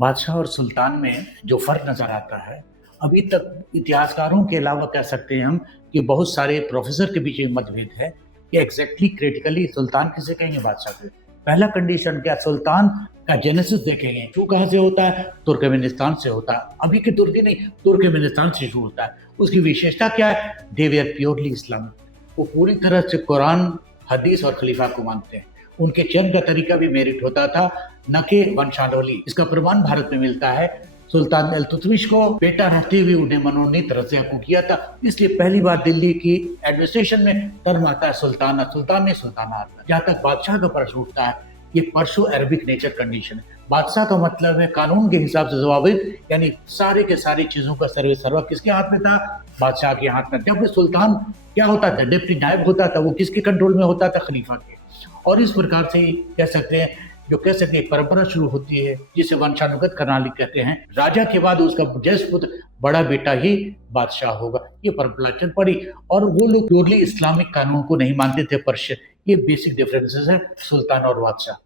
बादशाह और सुल्तान में जो फ़र्क नज़र आता है, अभी तक इतिहासकारों के अलावा कह सकते हैं हम कि बहुत सारे प्रोफ़ेसर के बीच में मतभेद है कि एग्ज़ैक्टली क्रिटिकली सुल्तान किसे कहेंगे, बादशाह किसे? पहला कंडीशन क्या, सुल्तान का जेनेसिस देखेंगे, शुरू कहाँ से होता है? तुर्कमेनिस्तान से होता है। अभी की तुर्की नहीं, तुर्कमेनिस्तान से शुरू होता है। उसकी विशेषता क्या है? दे वर प्योरली इस्लामिक। वो पूरी तरह से कुरान, हदीस और खलीफा को मानते हैं। उनके चयन का तरीका भी मेरिट होता था, न कि वंशावली। इसका प्रमाण भारत में मिलता है। सुल्तान इल्तुतमिश को बेटा रहते हुए उन्हें मनोनीत रज़िया को किया था, इसलिए पहली बार दिल्ली की एडमिनिस्ट्रेशन में टर्म आता है सुल्ताना, सुल्तान नहीं सुल्ताना आता है। जहाँ तक बादशाह का प्रश्न उठता है, ये पर्सो अरबिक नेचर कंडीशन है। बादशाह का मतलब है कानून के हिसाब से ज़वाबित, यानी सारे के सारी चीज़ों का सर्वे सर्वा किसके हाथ में था? बादशाह के हाथ में। जब सुल्तान क्या होता था? डिप्टी नायब होता था, वो किसके कंट्रोल में होता था? खलीफा के। और इस प्रकार से कह सकते हैं, जो कह सकते हैं परंपरा शुरू होती है, जिसे वंशानुगत प्रणाली कहते हैं। राजा के बाद उसका ज्येष्ठ पुत्र, बड़ा बेटा ही बादशाह होगा। ये परंपरा चल पड़ी और वो लोग प्योरली इस्लामिक कानून को नहीं मानते थे। पर्शियन, ये बेसिक डिफरेंसेस है सुल्तान और बादशाह।